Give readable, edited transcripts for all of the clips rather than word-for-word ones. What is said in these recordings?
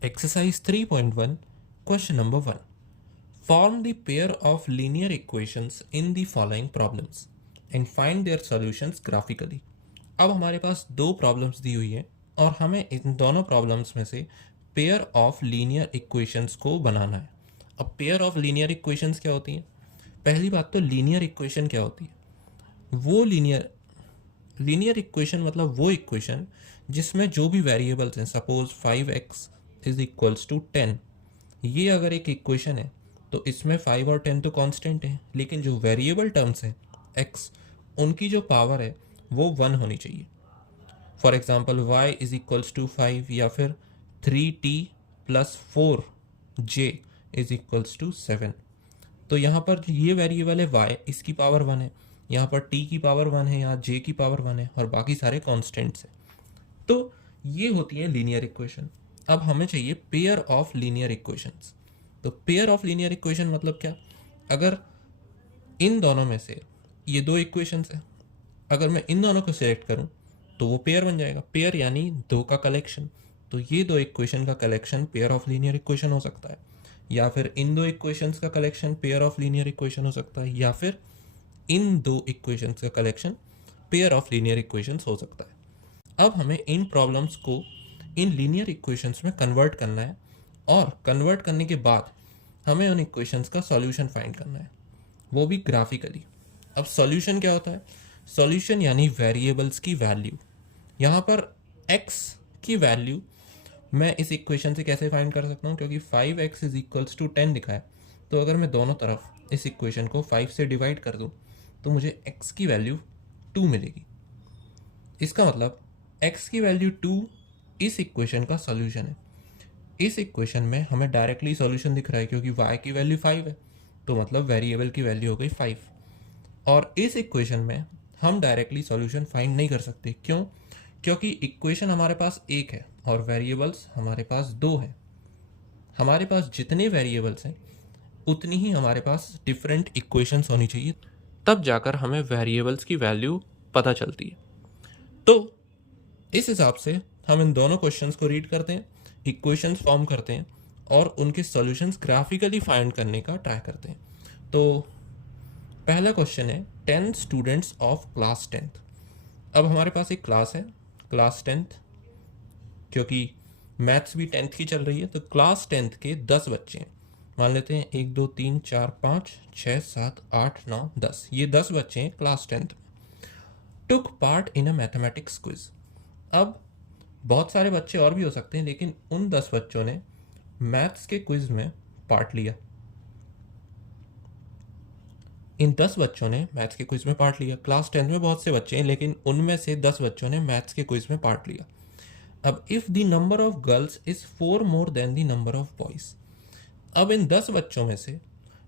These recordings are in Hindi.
Exercise 3.1, question number 1. Form the pair of linear equations in the following problems and find their solutions graphically. अब हमारे पास दो प्रॉब्लम्स दी हुई है और हमें इन दोनों प्रॉब्लम्स में से पेयर ऑफ लीनियर इक्वेशंस को बनाना है। अब पेयर ऑफ लीनियर इक्वेशंस क्या होती हैं? पहली बात तो लीनियर इक्वेशन क्या होती है? वो लीनियर इक्वेशन मतलब वो इक्वेशन जिसमें जो भी वेरिएबल्स हैं, suppose 5x is equals to 10, ये अगर एक इक्वेशन है तो इसमें 5 और 10 तो कांस्टेंट है, लेकिन जो वेरिएबल टर्म्स हैं x, उनकी जो पावर है वो 1 होनी चाहिए। For example y is equals to 5 या फिर 3t plus 4j is equals to 7। तो यहाँ पर ये वेरिएबल है y, इसकी पावर 1 है, यहाँ पर t की पावर 1 है, यहाँ j की पावर 1 है और बाकी सारे कॉन्स्टेंट्स हैं। तो ये होती है लीनियर इक्वेशन। अब हमें चाहिए पेयर ऑफ लीनियर इक्वेशंस। तो पेयर ऑफ लीनियर इक्वेशन मतलब क्या? अगर इन दोनों में से ये दो इक्वेशंस है, अगर मैं इन दोनों को सिलेक्ट करूं तो वो पेयर बन जाएगा। पेयर यानी दो का कलेक्शन। तो ये दो इक्वेशन का collection pair of linear equation हो सकता है, या फिर इन दो इक्वेशंस का collection pair of linear equation हो सकता है, या फिर इन दो इक्वेशंस का collection pair of linear equations हो सकता है। अब हमें इन प्रॉब्लम्स को इन लीनियर इक्वेशंस में कन्वर्ट करना है और कन्वर्ट करने के बाद हमें उन इक्वेशंस का सॉल्यूशन फाइंड करना है, वो भी ग्राफिकली। अब सॉल्यूशन क्या होता है? सॉल्यूशन यानी वेरिएबल्स की वैल्यू। यहाँ पर x की वैल्यू मैं इस इक्वेशन से कैसे फाइंड कर सकता हूँ? क्योंकि 5x इज इक्वल्स टू 10 लिखा है, तो अगर मैं दोनों तरफ इस इक्वेशन को 5 से डिवाइड कर दूँ तो मुझे x की वैल्यू 2 मिलेगी। इसका मतलब x की वैल्यू 2 इस इक्वेशन का सॉल्यूशन है। इस इक्वेशन में हमें डायरेक्टली सॉल्यूशन दिख रहा है क्योंकि y की वैल्यू 5 है, तो मतलब वेरिएबल की वैल्यू हो गई 5। और इस इक्वेशन में हम डायरेक्टली सॉल्यूशन फाइंड नहीं कर सकते। क्यों? क्योंकि इक्वेशन हमारे पास एक है और वेरिएबल्स हमारे पास दो है। हमारे पास जितने वेरिएबल्स हैं उतनी ही हमारे पास डिफरेंट इक्वेशंस होनी चाहिए, तब जाकर हमें वेरिएबल्स की वैल्यू पता चलती है। तो इस हिसाब से हम इन दोनों क्वेश्चंस को रीड करते हैं, इक्वेशंस फॉर्म करते हैं और उनके सॉल्यूशंस ग्राफिकली फाइंड करने का ट्राई करते हैं। तो पहला क्वेश्चन है 10 स्टूडेंट्स ऑफ क्लास 10th। अब हमारे पास एक क्लास है, क्लास 10th, क्योंकि मैथ्स भी 10th की चल रही है, तो क्लास 10th के 10 बच्चे हैं। मान लेते हैं 1 2 3 4 5 6 7 8 9 10, ये 10 बच्चे हैं क्लास 10th में। टुक पार्ट इन अ मैथमेटिक्स क्विज। अब बहुत सारे बच्चे और भी हो सकते हैं, लेकिन उन 10 बच्चों ने मैथ्स के क्विज में पार्ट लिया। इन 10 बच्चों ने मैथ्स के क्विज में पार्ट लिया। क्लास 10 में बहुत से बच्चे हैं, लेकिन उनमें से 10 बच्चों ने मैथ्स के क्विज में पार्ट लिया। अब if the number of girls is 4 more than the number of boys. अब इन 10 बच्चों में से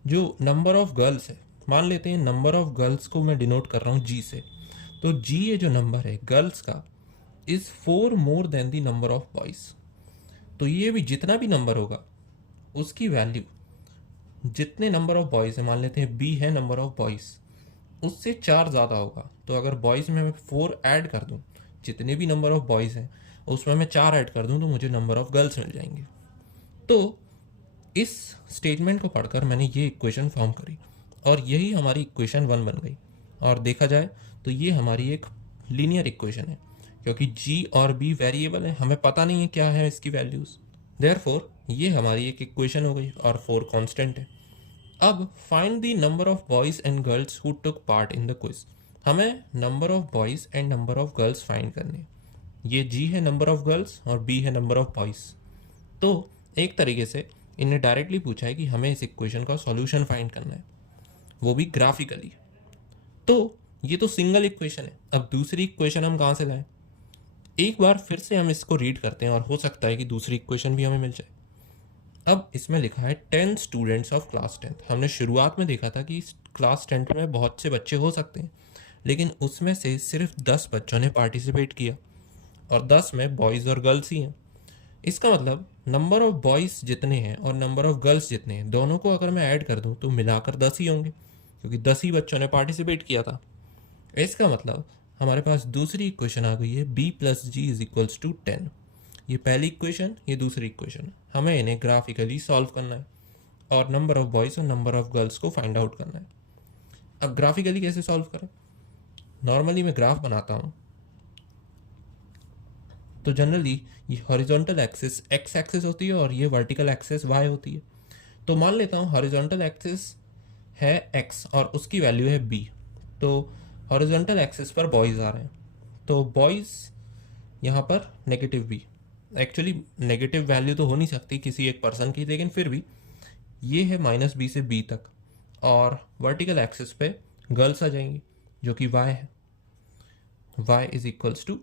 जो नंबर ऑफ गर्ल्स है, मान लेते हैं नंबर ऑफ गर्ल्स को मैं डिनोट कर रहा हूँ जी से, तो जी ये जो नंबर है गर्ल्स का is 4 more than the number of boys. तो ये भी जितना भी नंबर होगा उसकी वैल्यू जितने नंबर ऑफ बॉयज़ है, मान लेते हैं बी है नंबर ऑफ बॉयज़, उससे 4 ज़्यादा होगा। तो अगर बॉयज़ में मैं 4 ऐड कर दूं, जितने भी नंबर ऑफ बॉयज़ हैं उसमें मैं 4 ऐड कर दूं, तो मुझे नंबर ऑफ गर्ल्स मिल जाएंगे। तो इस स्टेटमेंट को पढ़कर मैंने ये इक्वेशन फॉर्म करी और यही हमारी इक्वेशन 1 बन गई। और देखा जाए तो ये हमारी एक लीनियर इक्वेशन है, क्योंकि जी और बी वेरिएबल है, हमें पता नहीं है क्या है इसकी वैल्यूज़। देयरफॉर ये हमारी एक इक्वेशन हो गई और 4 कांस्टेंट है। अब find the number of boys and girls who took part in the quiz. हमें number of boys and number of girls find करने। ये जी है नंबर ऑफ गर्ल्स और बी है नंबर ऑफ बॉयज़। तो एक तरीके से इन्हें डायरेक्टली पूछा है कि हमें इस इक्वेशन का सॉल्यूशन फाइंड करना है, वो भी ग्राफिकली। तो ये तो सिंगल इक्वेशन है। अब दूसरी इक्वेशन हम कहाँ से लाएं? एक बार फिर से हम इसको रीड करते हैं और हो सकता है कि दूसरी इक्वेशन भी हमें मिल जाए। अब इसमें लिखा है 10 स्टूडेंट्स ऑफ क्लास 10th। हमने शुरुआत में देखा था कि क्लास 10th में बहुत से बच्चे हो सकते हैं, लेकिन उसमें से सिर्फ 10 बच्चों ने पार्टिसिपेट किया और 10 में बॉयज़ और गर्ल्स ही हैं। इसका मतलब नंबर ऑफ बॉयज़ जितने हैं और नंबर ऑफ गर्ल्स जितने हैं, दोनों को अगर मैं ऐड कर दूं तो मिलाकर 10 ही होंगे, क्योंकि 10 ही बच्चों ने पार्टिसिपेट किया था। इसका मतलब हमारे पास दूसरी इक्वेशन आ गई है b plus g is equals to 10। ये पहली इक्वेशन, ये दूसरी इक्वेशन, हमें इन्हें ग्राफिकली सॉल्व करना है और नंबर ऑफ बॉयज़ और नंबर ऑफ गर्ल्स को फाइंड आउट करना है। अब ग्राफिकली कैसे सॉल्व करें? नॉर्मली मैं ग्राफ बनाता हूँ तो जनरली ये हॉरिजॉन्टल एक्सिस एक्स एक्सिस होती है और ये वर्टिकल एक्सिस वाई होती है। तो मान लेता हूँ हॉरिजॉन्टल एक्सिस है एक्स और उसकी वैल्यू है बी। तो हॉरिजॉन्टल एक्सिस पर बॉयज़ आ रहे हैं, तो बॉयज़ यहाँ पर negative b, actually negative value तो हो नहीं सकती किसी एक पर्सन की, लेकिन फिर भी ये है माइनस बी से बी तक। और वर्टिकल एक्सिस पे गर्ल्स आ जाएंगी जो कि वाई है, y is equals to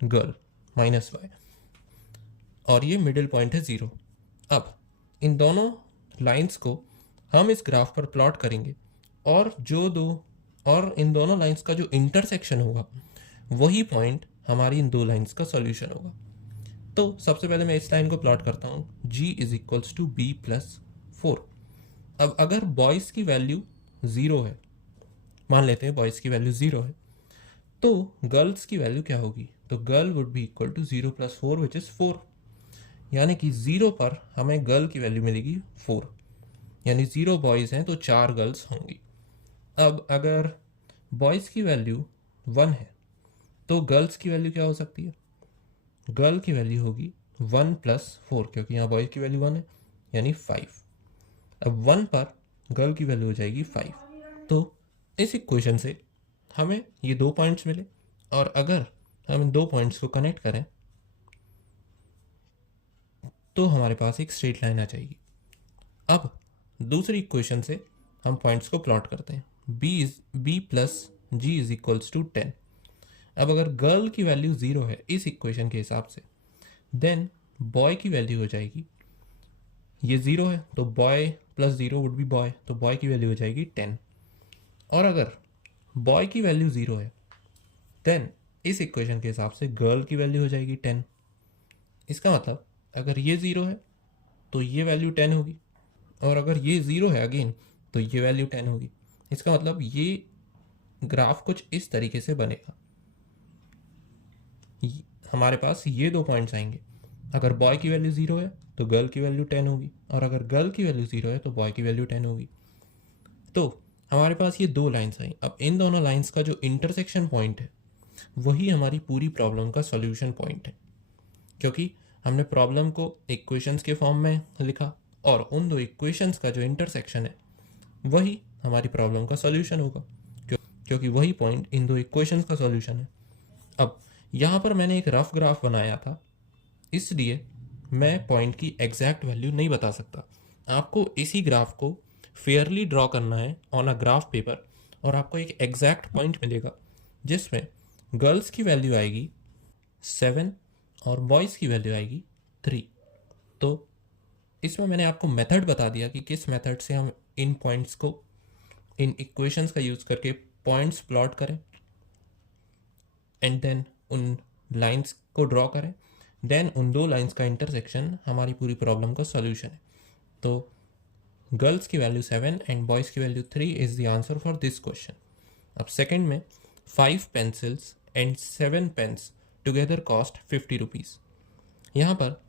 girl minus y, और ये मिडिल पॉइंट है 0। अब इन दोनों लाइंस को हम इस ग्राफ पर प्लॉट करेंगे और इन दोनों लाइंस का जो इंटरसेक्शन होगा वही पॉइंट हमारी इन दो लाइंस का सॉल्यूशन होगा। तो सबसे पहले मैं इस लाइन को प्लॉट करता हूँ, g is equals to b plus 4। अब अगर बॉयज़ की वैल्यू 0 है, मान लेते हैं बॉयज़ की वैल्यू 0 है, तो गर्ल्स की वैल्यू क्या होगी? तो girl would be equal to 0 plus 4 which is 4, यानी कि 0 पर हमें गर्ल की वैल्यू मिलेगी 4, यानी 0 बॉयज़ हैं तो 4 गर्ल्स होंगी। अब अगर बॉयज़ की वैल्यू 1 है तो गर्ल्स की वैल्यू क्या हो सकती है? गर्ल की वैल्यू होगी 1 प्लस 4, क्योंकि यहाँ बॉयज़ की वैल्यू 1 है, यानी 5। अब 1 पर गर्ल की वैल्यू हो जाएगी 5। तो इस इक्वेशन से हमें ये 2 पॉइंट्स मिले, और अगर हम इन 2 पॉइंट्स को कनेक्ट करें तो हमारे पास एक स्ट्रेट लाइन आ जाएगी। अब दूसरी इक्वेशन से हम पॉइंट्स को प्लॉट करते हैं, b plus g is equals to 10। अब अगर गर्ल की वैल्यू 0 है इस इक्वेशन के हिसाब से, देन बॉय की वैल्यू हो जाएगी, ये 0 है तो boy plus 0 would be boy, तो बॉय की वैल्यू हो जाएगी 10। और अगर बॉय की वैल्यू 0 है देन इस इक्वेशन के हिसाब से गर्ल की वैल्यू हो जाएगी 10। इसका मतलब अगर ये 0 है तो ये वैल्यू 10 होगी, और अगर ये 0 है अगेन तो ये वैल्यू 10 होगी। इसका मतलब ये ग्राफ कुछ इस तरीके से बनेगा, हमारे पास ये 2 पॉइंट्स आएंगे, अगर बॉय की वैल्यू 0 है तो गर्ल की वैल्यू 10 होगी, और अगर गर्ल की वैल्यू 0 है तो बॉय की वैल्यू 10 होगी। तो हमारे पास ये 2 लाइंस आई। अब इन दोनों लाइंस का जो इंटरसेक्शन पॉइंट है वही हमारी पूरी प्रॉब्लम का सॉल्यूशन पॉइंट है, क्योंकि हमने प्रॉब्लम को इक्वेशंस के फॉर्म में लिखा और उन 2 इक्वेशंस का जो इंटरसेक्शन है वही हमारी प्रॉब्लम का सॉल्यूशन होगा, क्योंकि वही पॉइंट इन 2 इक्वेशंस का सॉल्यूशन है। अब यहाँ पर मैंने एक रफ ग्राफ बनाया था, इसलिए मैं पॉइंट की एग्जैक्ट वैल्यू नहीं बता सकता। आपको इसी ग्राफ को फेयरली ड्रॉ करना है ऑन अ ग्राफ पेपर, और आपको एक एग्जैक्ट पॉइंट मिलेगा जिसमें गर्ल्स की वैल्यू आएगी 7 और बॉयज़ की वैल्यू आएगी 3। तो इसमें मैंने आपको मेथड बता दिया कि किस मेथड से हम इन पॉइंट्स को, इन इक्वेशंस का यूज़ करके पॉइंट्स प्लॉट करें एंड देन उन लाइंस को ड्रॉ करें, देन उन 2 लाइंस का इंटरसेक्शन हमारी पूरी प्रॉब्लम का सॉल्यूशन है। तो गर्ल्स की वैल्यू 7 एंड बॉयज़ की value 3 is the answer for this question. अब सेकंड में 5 pencils and 7 pens together cost 50 rupees. यहाँ पर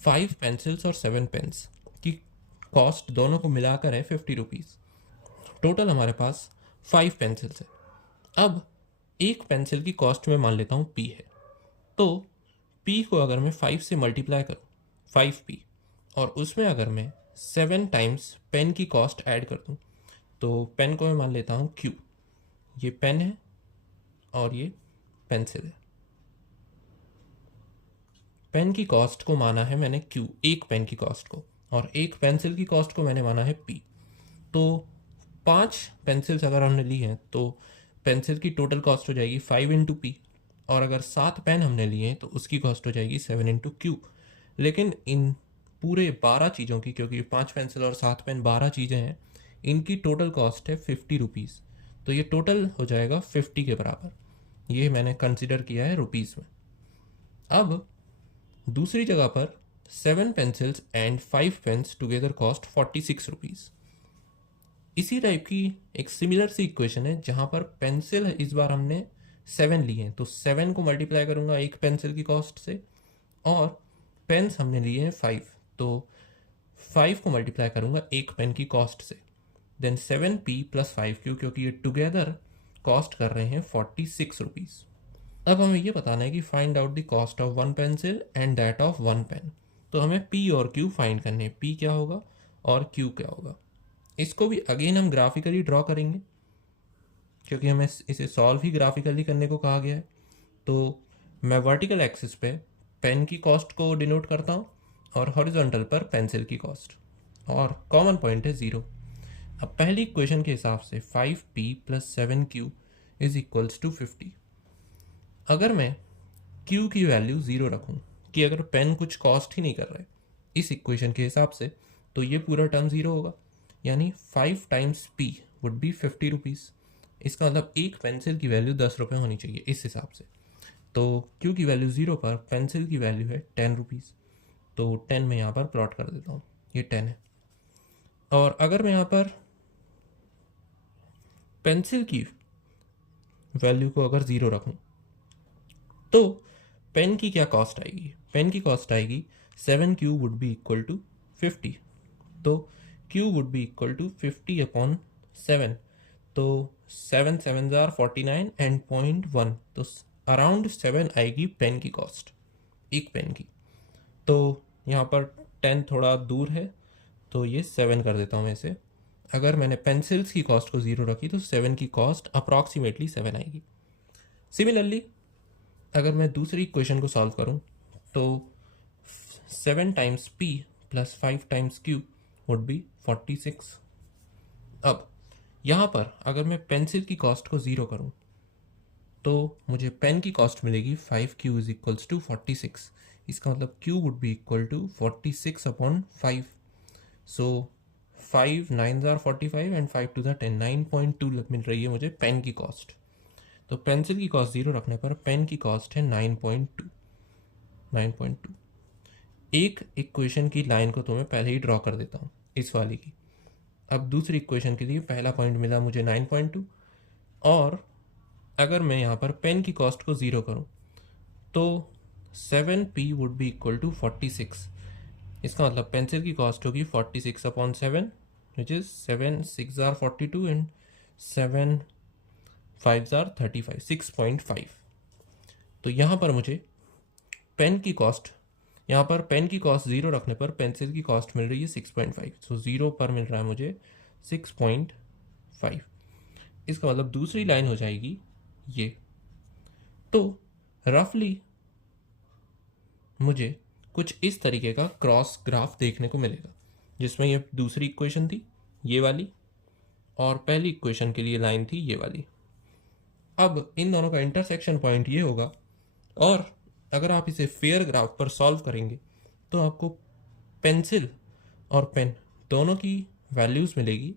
5 पेंसिल्स और 7 पेन्स की कॉस्ट दोनों को मिलाकर है 50 रुपीज़। टोटल हमारे पास 5 पेंसिल्स है। अब एक पेंसिल की कॉस्ट में मान लेता हूँ p है, तो p को अगर मैं 5 से मल्टीप्लाई करूँ 5p, और उसमें अगर मैं 7 टाइम्स पेन की कॉस्ट ऐड कर दूँ, तो पेन को मैं मान लेता हूँ q, ये पेन है और ये पेंसिल है। पेन की कॉस्ट को माना है मैंने q, एक पेन की कॉस्ट को, और एक पेंसिल की कॉस्ट को मैंने माना है p। तो 5 पेंसिल्स अगर हमने ली हैं तो पेंसिल की टोटल कॉस्ट हो जाएगी 5 इंटू पी, और अगर 7 पेन हमने लिए हैं तो उसकी कॉस्ट हो जाएगी 7 इंटू क्यू। लेकिन इन पूरे 12 चीज़ों की, क्योंकि 5 पेंसिल और 7 पेन 12 चीज़ें हैं, इनकी टोटल कॉस्ट है 50 रुपीज़। तो ये टोटल हो जाएगा 50 के बराबर, ये मैंने कंसिडर किया है रुपीज़ में। अब दूसरी जगह पर 7 pencils and 5 pens together cost 46 rupees. इसी टाइप की एक सिमिलर सी इक्वेशन है जहाँ पर पेंसिल इस बार हमने 7 ली हैं, तो 7 को मल्टीप्लाई करूँगा एक पेंसिल की कॉस्ट से, और पेन्स हमने लिए हैं 5, तो 5 को मल्टीप्लाई करूँगा एक पेन की कॉस्ट से, देन 7p प्लस 5q, क्योंकि ये टुगेदर कॉस्ट कर रहे हैं 46 रुपीज़। अब हमें ये बताना है कि find out the cost of one pencil and that of one pen. तो हमें p और q फाइंड करने हैं, p क्या होगा और q क्या होगा। इसको भी अगेन हम ग्राफिकली ड्रॉ करेंगे, क्योंकि हमें इसे सॉल्व ही ग्राफिकली करने को कहा गया है। तो मैं वर्टिकल एक्सिस पे पेन की कॉस्ट को डिनोट करता हूँ और हॉरिजॉन्टल पर पेंसिल की कॉस्ट, और कॉमन पॉइंट है 0। अब पहली इक्वेशन के हिसाब से 5p plus 7q is equals to 50। अगर मैं q की वैल्यू 0 रखूँ कि अगर पेन कुछ कॉस्ट ही नहीं कर रहा है इस इक्वेशन के हिसाब से, तो ये पूरा टर्म 0 होगा, यानी 5 times p would be 50 rupees. इसका मतलब एक पेंसिल की वैल्यू 10 रुपये होनी चाहिए इस हिसाब से। तो q की वैल्यू 0 पर पेंसिल की वैल्यू है 10 रुपीज़, तो 10 में यहाँ पर प्लॉट कर देता हूँ, ये 10 है। और अगर मैं यहाँ पर पेंसिल की वैल्यू को अगर 0 रखूँ तो पेन की क्या कॉस्ट आएगी, पेन की कॉस्ट आएगी 7q would be equal to 50। तो q would be equal to 50 upon 7, तो 7 7 जार 49 एंड 0.1, तो अराउंड 7 आएगी पेन की कॉस्ट, एक पेन की। तो यहाँ पर 10 थोड़ा दूर है, तो ये 7 कर देता हूँ मैं इसे। अगर मैंने पेंसिल्स की कॉस्ट को 0 रखी तो 7 की कॉस्ट अप्रॉक्सीमेटली 7 आएगी। सिमिलरली अगर मैं दूसरी इक्वेशन को सॉल्व करूं तो 7 times p plus 5 times q would B 46। अब यहाँ पर अगर मैं पेंसिल की कॉस्ट को 0 करूं तो मुझे पेन की कॉस्ट मिलेगी 5q इज इक्वल्स टू 46। इसका मतलब q would be equal to 46 upon 5। So 5 9 जार 45 एंड 5 टू द 10, 9.2 मिल रही है मुझे पेन की कॉस्ट। तो पेंसिल की कॉस्ट 0 रखने पर पेन की कॉस्ट है 9.2। एक इक्वेशन की लाइन को तो मैं पहले ही ड्रॉ कर देता हूँ, इस वाली की। अब दूसरी इक्वेशन के लिए पहला पॉइंट मिला मुझे 9.2, और अगर मैं यहाँ पर पेन की कॉस्ट को 0 करूँ तो 7p would be equal to 46। इसका मतलब पेंसिल की कॉस्ट होगी 46 upon 7, which is 7 6 jar 42 and 7 5 jar 35, 6.5। तो यहाँ पर मुझे पेन की कॉस्ट, यहाँ पर पेन की कॉस्ट 0 रखने पर पेंसिल की कॉस्ट मिल रही है 6.5। सो 0 पर मिल रहा है मुझे 6.5। इसका मतलब दूसरी लाइन हो जाएगी ये। तो रफली मुझे कुछ इस तरीके का क्रॉस ग्राफ देखने को मिलेगा, जिसमें ये दूसरी इक्वेशन थी ये वाली, और पहली इक्वेशन के लिए लाइन थी ये वाली। अब इन दोनों का इंटरसेक्शन पॉइंट ये होगा, और अगर आप इसे फेयर ग्राफ पर सॉल्व करेंगे तो आपको पेंसिल और पेन दोनों की वैल्यूज़ मिलेगी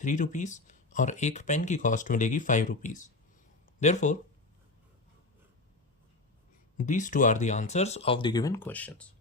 3 रुपीज़, और एक पेन की कॉस्ट मिलेगी 5 rupees. Therefore these two are the answers of the given questions.